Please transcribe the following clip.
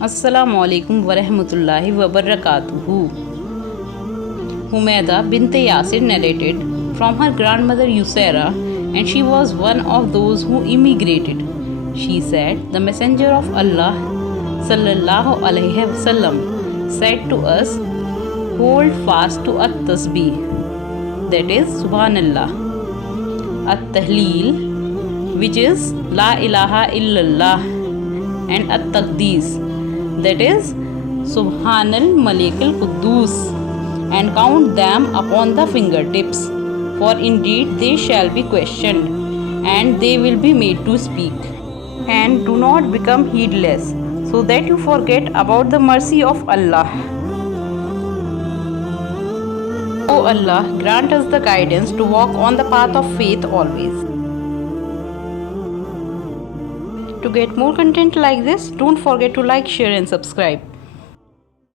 Assalamu alaikum wa rahmatullahi wa barakatuhu. Humaidah bint Yasir narrated from her grandmother Yusairah, and she was one of those who emigrated. She said, "The Messenger of Allah sallallahu alaihi wasallam said to us, hold fast to At-Tasbih, that is Subhanallah, At-Tahlil, which is La ilaha illallah, and At-Taqdis, that is Subhan al-Malik al-Quddus, and count them upon the fingertips, for indeed they shall be questioned, and they will be made to speak. And do not become heedless, so that you forget about the mercy of Allah. O Allah, grant us the guidance to walk on the path of faith always." To get more content like this, don't forget to like, share and subscribe.